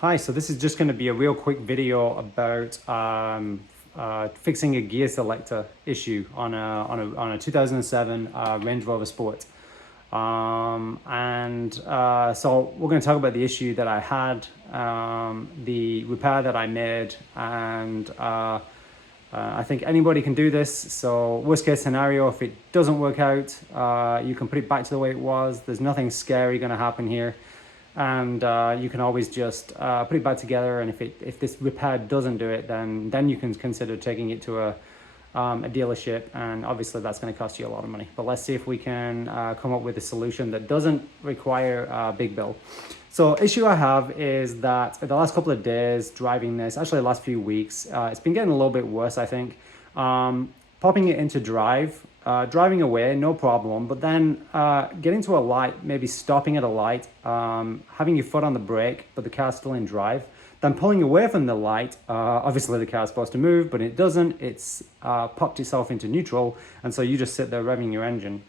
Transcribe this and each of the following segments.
Hi, so this is just going to be a real quick video about fixing a gear selector issue on a 2007 Range Rover Sport. So we're going to talk about the issue that I had, the repair that I made, and I think anybody can do this. So worst case scenario, if it doesn't work out, you can put it back to the way it was. There's nothing scary going to happen here. And you can always just put it back together, and if this repair doesn't do it, then you can consider taking it to a dealership, and obviously that's going to cost you a lot of money. But let's see if we can come up with a solution that doesn't require a big bill. So issue I have is that the last couple of days driving this, actually the last few weeks, it's been getting a little bit worse, I think. Popping it into drive, driving away, no problem, but then getting to a light, maybe stopping at a light, having your foot on the brake, but the car's still in drive, then pulling away from the light. Obviously the car's supposed to move, but it doesn't. It's popped itself into neutral, and so you just sit there revving your engine.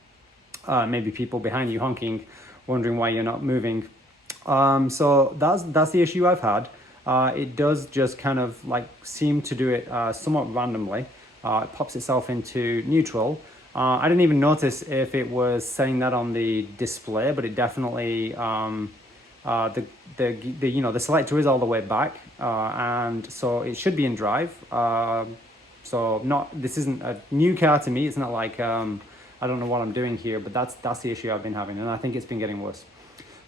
Maybe people behind you honking, wondering why you're not moving. So that's the issue I've had. It does just kind of like seem to do it somewhat randomly. It pops itself into neutral. I didn't even notice if it was saying that on the display, but it definitely the selector is all the way back, and so it should be in drive. This isn't a new car to me. It's not like I don't know what I'm doing here, but that's the issue I've been having, and I think it's been getting worse.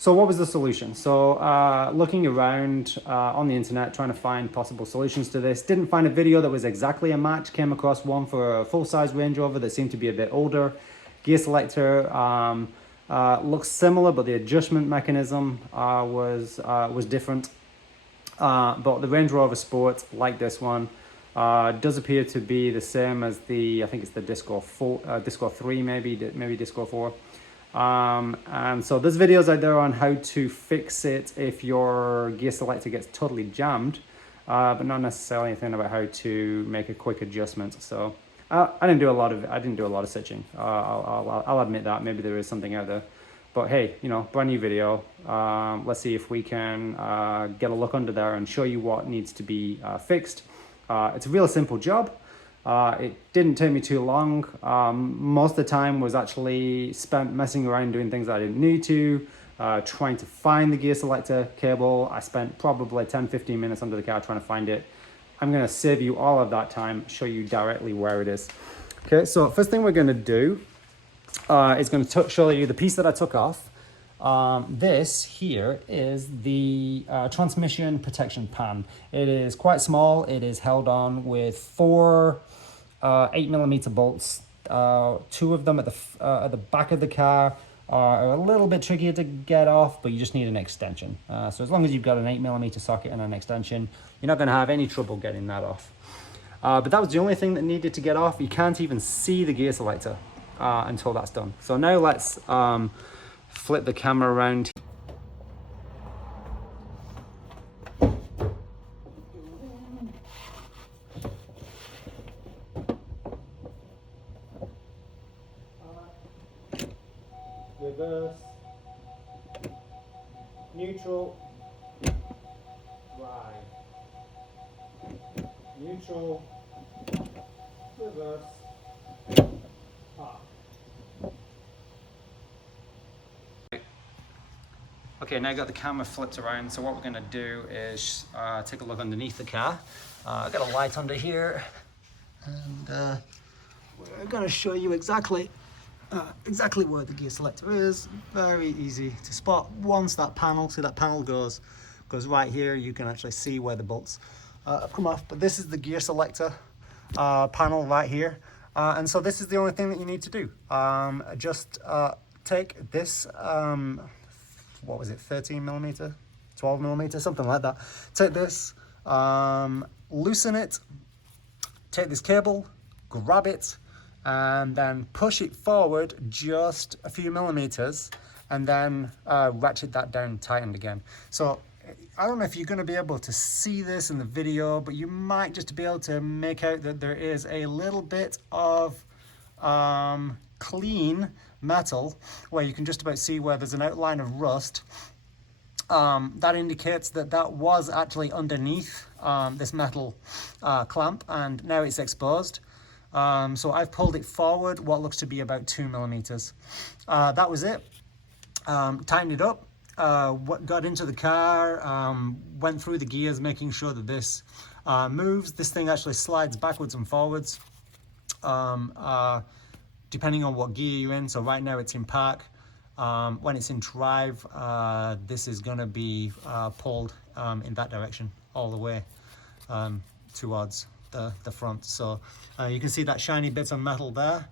So what was the solution? So looking around on the internet, trying to find possible solutions to this. Didn't find a video that was exactly a match. Came across one for a full-size Range Rover that seemed to be a bit older. Gear selector looks similar, but the adjustment mechanism was different. But the Range Rover Sport, like this one, does appear to be the same as I think it's the Disco 3, maybe Disco 4. And so there's videos out there on how to fix it if your gear selector gets totally jammed, but not necessarily anything about how to make a quick adjustment. So I didn't do a lot of searching. I'll admit that maybe there is something out there, but hey, brand new video. Let's see if we can get a look under there and show you what needs to be fixed. It's a real simple job. It didn't take me too long. Most of the time was actually spent messing around doing things I didn't need to, trying to find the gear selector cable. I spent probably 10-15 minutes under the car trying to find it. I'm going to save you all of that time, show you directly where it is. Okay, so first thing we're going to do is going to show you the piece that I took off. This here is the transmission protection pan. It is quite small. It is held on with 4 8mm bolts. 2 of them at the back of the car are a little bit trickier to get off, but you just need an extension. So as long as you've got an 8mm socket and an extension, you're not going to have any trouble getting that off. But that was the only thing that needed to get off. You can't even see the gear selector until that's done. So now let's flip the camera around. Reverse, neutral, right, neutral, reverse, park. Okay, now I've got the camera flipped around, so what we're going to do is take a look underneath the car. I've got a light under here, and we're going to show you exactly where the gear selector is. Very easy to spot. Once that panel, see that panel goes right here, you can actually see where the bolts have come off. But this is the gear selector panel right here, and so this is the only thing that you need to do. Just take this, what was it, 13mm, 12mm, something like that. Take this, loosen it, take this cable, grab it, and then push it forward just a few millimeters, and then ratchet that down, tightened again. So I don't know if you're going to be able to see this in the video, but you might just be able to make out that there is a little bit of clean metal where you can just about see where there's an outline of rust. that indicates that that was actually underneath this metal clamp, and now it's exposed. So I've pulled it forward what looks to be about 2 millimeters. That was it. Tightened it up, got into the car, went through the gears, making sure that this moves. This thing actually slides backwards and forwards, depending on what gear you're in. So right now it's in park. When it's in drive, this is going to be pulled in that direction all the way towards the front. So you can see that shiny bit of metal there.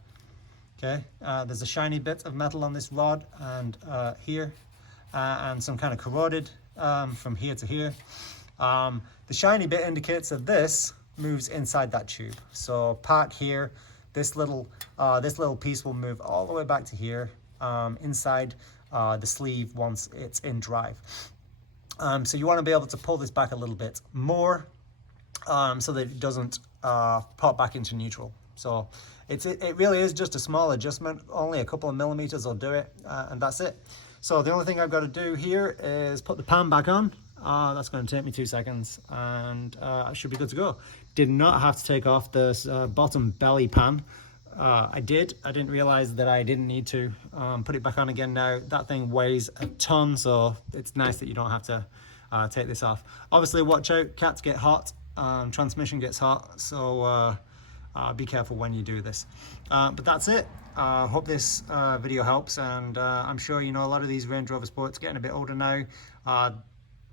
Okay, there's a shiny bit of metal on this rod and here, and some kind of corroded from here to here. The shiny bit indicates that this moves inside that tube. So park here, this little piece will move all the way back to here, inside the sleeve once it's in drive. So you want to be able to pull this back a little bit more, so that it doesn't pop back into neutral. So it really is just a small adjustment, only a couple of millimeters will do it, and that's it. So the only thing I've got to do here is put the pan back on. That's going to take me 2 seconds, and I should be good to go. Did not have to take off this bottom belly pan. I didn't realize that I didn't need to. Put it back on again now. That thing weighs a ton, so it's nice that you don't have to take this off. Obviously watch out, cats get hot, transmission gets hot, so be careful when you do this. But that's it. Hope this video helps, and I'm sure a lot of these Range Rover Sports getting a bit older now.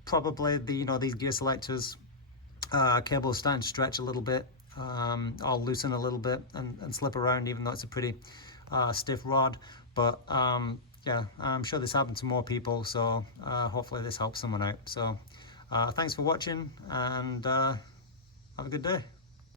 Probably these gear selectors, cables starting to stretch a little bit, or loosen a little bit and slip around, even though it's a pretty stiff rod. But yeah, I'm sure this happened to more people, so hopefully this helps someone out. So thanks for watching, and have a good day.